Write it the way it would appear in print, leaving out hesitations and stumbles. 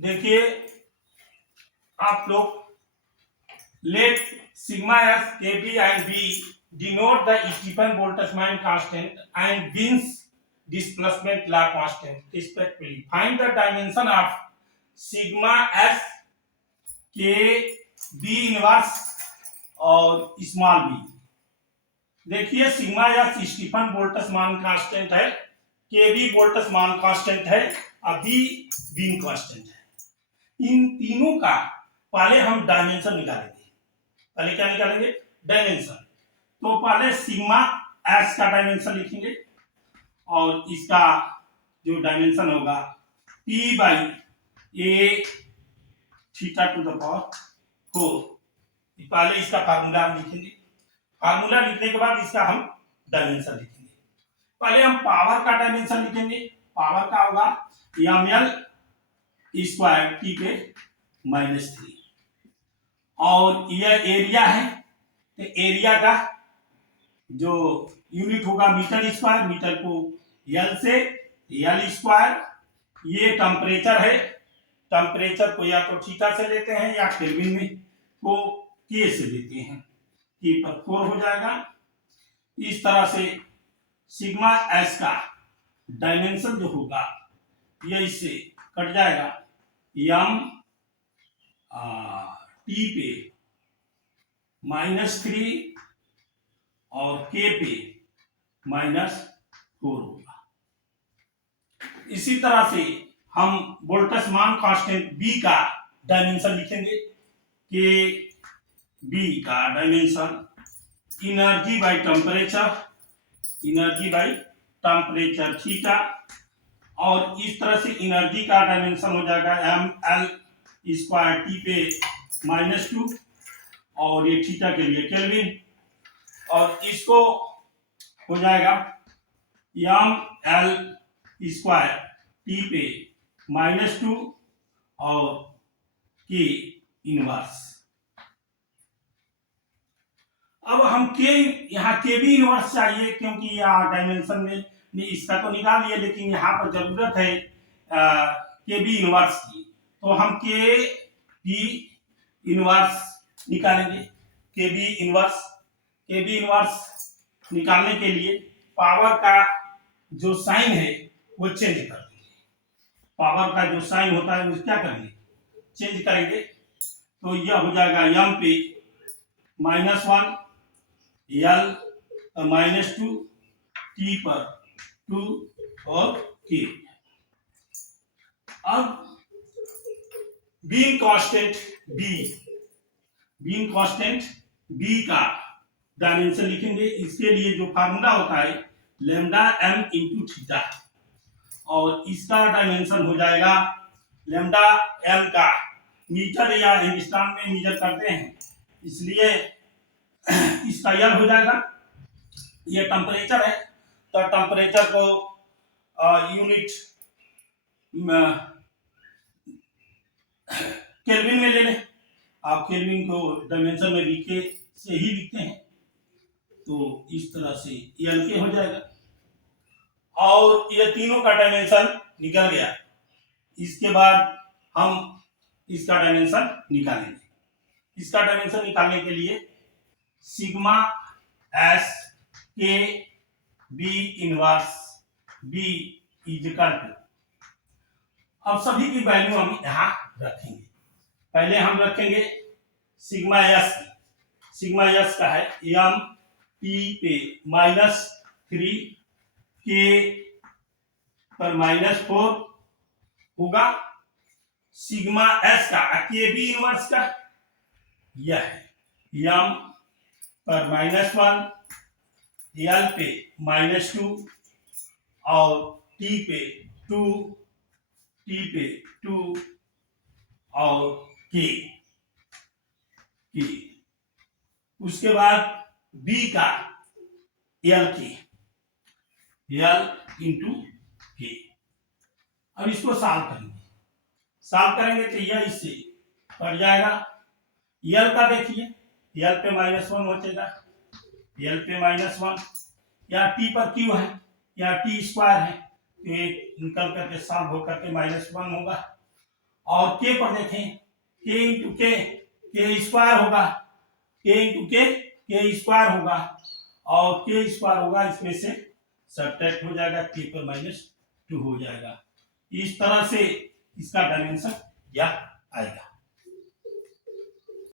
देखिए आप लोग, let sigma s ab and b denote the Stephen Boltzmann constant and Wien's displacement law constant respectively. Find the dimension of sigma s K b inverse और small b। देखिए sigma S Stefan Boltzmann constant है, K B Boltzmann constant है और B beam constant है। इन तीनों का पहले हम डायमेंशन निकालेंगे। पहले क्या निकालेंगे? डायमेंशन। तो पहले सिग्मा एस का डायमेंशन लिखेंगे और इसका जो डायमेंशन होगा p by A theta two the power 4। पहले इसका फार्मूला हम लिखेंगे। फार्मूला लिखने के बाद इसका हम डायमेंशन लिखेंगे। पहले हम पावर का डायमेंशन लिखेंगे। पावर का होगा ml स्क्वायर टी पे -3 और यह एरिया है, तो एरिया का जो यूनिट होगा मीटर स्क्वायर। मीटर को एल से एल स्क्वायर। ये टेम्परेचर है, टेम्परेचर को या तो थीटा से लेते हैं या केल्विन में को के से लेते हैं, के पर 4 हो जाएगा। इस तरह से सिग्मा एस का डायमेंशन जो होगा ये इससे कट जाएगा, यम टी पे -3 और के पे -4 होगा। इसी तरह से हम बोल्ट्जमान कांस्टेंट बी का डायमेंशन लिखेंगे कि बी का dimension energy by temperature theta, और इस तरह से एनर्जी का डायमेंशन हो जाएगा ml स्क्वायर टी पे -2 और ये थीटा के लिए केल्विन, और इसको हो जाएगा ml स्क्वायर टी पे -2 और के इनवर्स। अब हम के यहाँ के भी इनवर्स चाहिए, क्योंकि यहाँ डायमेंशन में इसका तो निकाल लिए, लेकिन यहाँ पर जरूरत है के बी इनवर्स की। तो हम के बी इनवर्स निकालेंगे। के बी इनवर्स निकालने के लिए पावर का जो साइन है वो चेंज कर देंगे। पावर का जो साइन होता है वो क्या करेंगे? चेंज करेंगे। तो यह हो जाएगा m पे -1 l -2 t पर 2 और k। अब बीम कांस्टेंट b का डायमेंशन लिखेंगे। इसके लिए जो फार्मूला होता है लैम्डा m इंटू थीटा, और इसका डायमेंशन हो जाएगा लैम्डा m का मीटर या हिंदुस्तान में मीटर करते हैं, इसलिए इसका यल हो जाएगा। ये टेम्परेचर है, तो टेम्परेचर को यूनिट केल्विन में ले लें। आप केल्विन को डायमेंशन में वीके से ही लिखते हैं, तो इस तरह से यल के हो जाएगा। और ये तीनों का डायमेंशन निकल गया। इसके बाद हम इसका डायमेंशन निकालेंगे। इसका डायमेंशन निकालने के लिए sigma S K B inverse B is equal to, अब सभी की वैल्यू हम यहाँ रखेंगे। पहले हम रखेंगे सिग्मा एस का है m p पे -3 के पर -4 होगा। सिग्मा एस का के बी इनवर्स का यह है m पर -1 l पे -2 और t पे 2 और k। उसके बाद b का l इंटू k। अब इसको सॉल्व करेंगे तो यह इससे कट जाएगा। l का देखिए, l पे -1 बचेगा, l पे -1, या t पर q है या t स्क्वायर है, तो एक निकल करके सॉल्व होकर के -1 होगा, और के पर देखें के इंटू के स्क्वायर होगा, के इंटू के स्क्वायर होगा और के स्क्वायर होगा, इसमें से सब्ट्रैक्ट हो जाएगा, के पर -2 हो जाएगा। इस तरह से इसका डायमेंशन यह आएगा।